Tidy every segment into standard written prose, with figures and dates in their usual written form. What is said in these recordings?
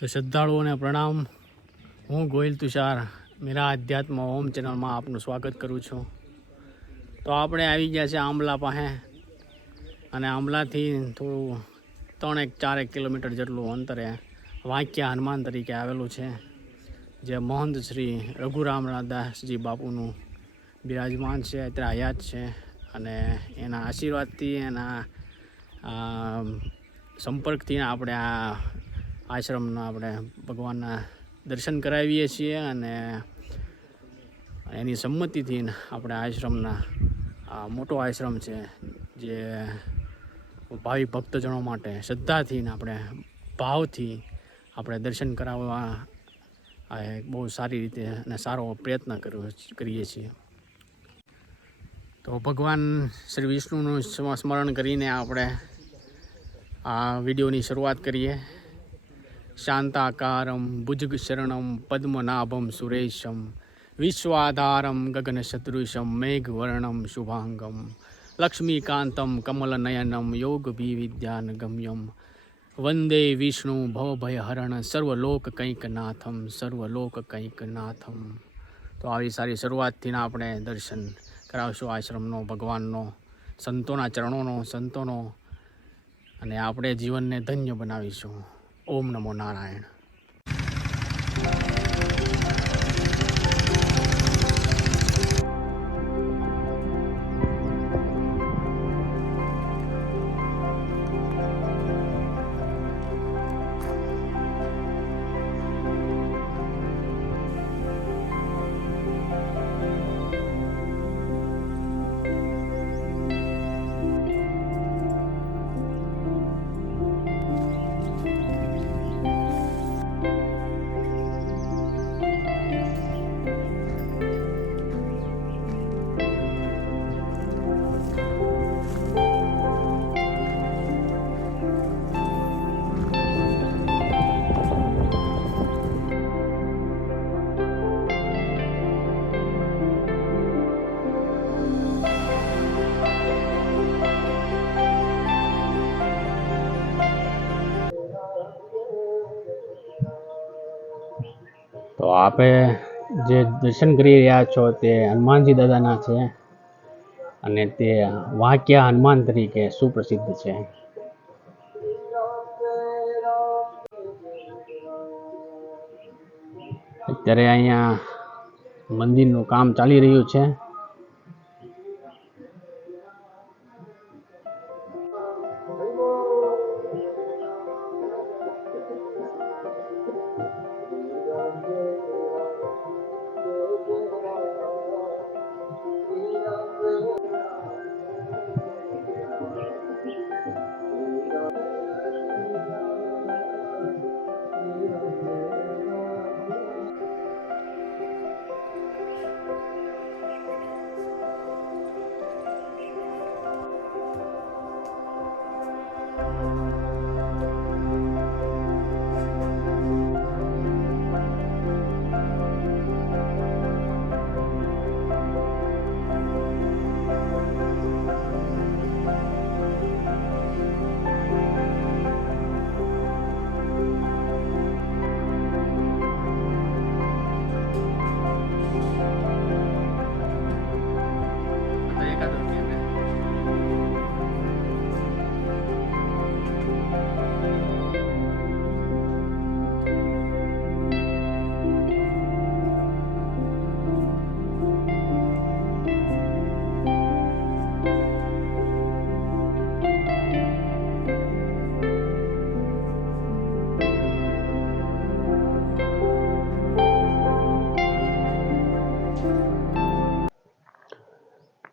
तो श्रद्धालुओं ने प्रणाम। हूँ गोयल तुषार मेरा अध्यात्म ओम चैनल में आपनु स्वागत करूँ छूँ। तो आपणे आई गया छे आंबला पासे अने आंबलाथी थोड़ું 3-4 किलोमीटर जेटલું अंतरे वाक्या हनुमान तरीके आवेલું છે, जे महंत श्री रघुरामदासजी बापूનું બિરાજમાન છે, અત્યારે હયાત છે અને એના આશીર્વાદથી એના સંપર્કથી આપણે આ આશ્રમના આપણે ભગવાનના દર્શન કરાવીએ છીએ અને એની સંમતિથી આપણે આશ્રમના મોટો આશ્રમ છે જે ભાવિ ભક્તજનો માટે શ્રદ્ધાથી આપણે ભાવથી આપણે દર્શન કરાવવા બહુ સારી રીતે અને સારો પ્રયત્ન કરીએ છીએ। तो भगवान श्री विष्णुનું स्मरण કરીને આપણે આ વિડીયોની શરૂઆત કરીએ। शांताकारं भुजगशरणं पद्मनाभं सुरेशं विश्वाधारं गगनसदृशं मेघवर्णं शुभांगं लक्ष्मीकान्तं कमलनयनं योगविद्यानगम्यं वंदे विष्णु भवभयहरण सर्वलोककैकनाथं सर्वलोककैकनाथं। तो આવી સારી શરૂઆતથી આપણે દર્શન કરાવશું આશ્રમનો, ભગવાનનો, સંતોના ચરણોનો, સંતોનો, અને આપણે જીવનને ધન્ય બનાવીશું। ओम नमो नारायण। तो आपे जे दर्शन करी रह्या छो ते हनुमानजी दादाना छे अने ते वाक्या हनुमान तरीके सुप्रसिद्ध छे। अत्यारे अहींया मंदिरनुं काम चाली रह्युं छे।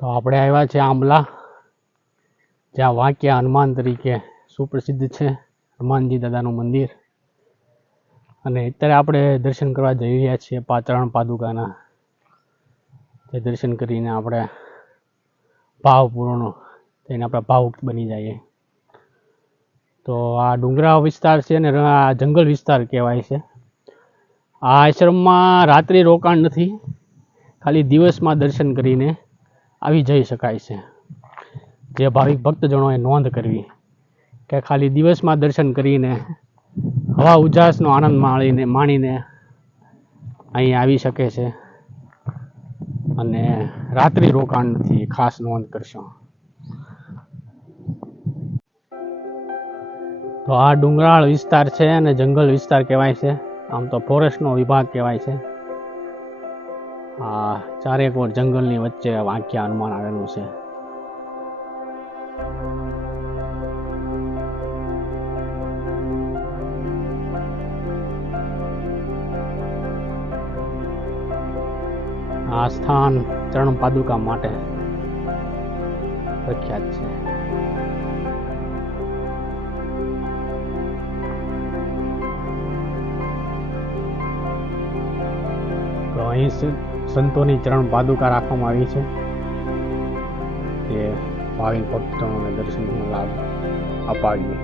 तो આપણે આવ્યા છે આંબલા, જ્યાં વાક્યા હનુમાન તરીકે સુપ્રસિદ્ધ છે હનુમાનજી દાદાનું મંદિર, અને અત્યારે આપણે દર્શન કરવા જઈ રહ્યા છીએ પાચરણ પાદુકાના। તે દર્શન કરીને આપણે ભાવપૂર્ણ થઈને આપણે ભાવુક બની જઈએ। તો આ ડુંગરા વિસ્તાર છે ને આ જંગલ વિસ્તાર કહેવાય છે। આ આશ્રમમાં રાત્રિ રોકાણ નથી, ખાલી દિવસમાં દર્શન કરીને આવી જઈ શકાય છે। જે ભાવિક ભક્તજનોએ નોંધ કરવી કે ખાલી દિવસમાં દર્શન કરીને હવા ઉજાસનો આનંદ માણીને અહીં આવી શકે છે અને રાત્રિ રોકાણથી ખાસ નોંધ કરશો. તો આ ડુંગરાળ વિસ્તાર છે અને જંગલ વિસ્તાર કહેવાય છે. આમ તો ફોરેસ્ટનો વિભાગ કહેવાય છે. આ ચારેક ઓર જંગલની વચ્ચે વાંકિયા હનુમાન આવેલું છે. આ સ્થાન ચરણ પાદુકા માટે પ્રખ્યાત છે. તો અહીં સંતોની ચરણ પાદુકા રાખવામાં આવી છે જે ભાવિક ભક્તોને દર્શનનો લાભ અપાવીએ.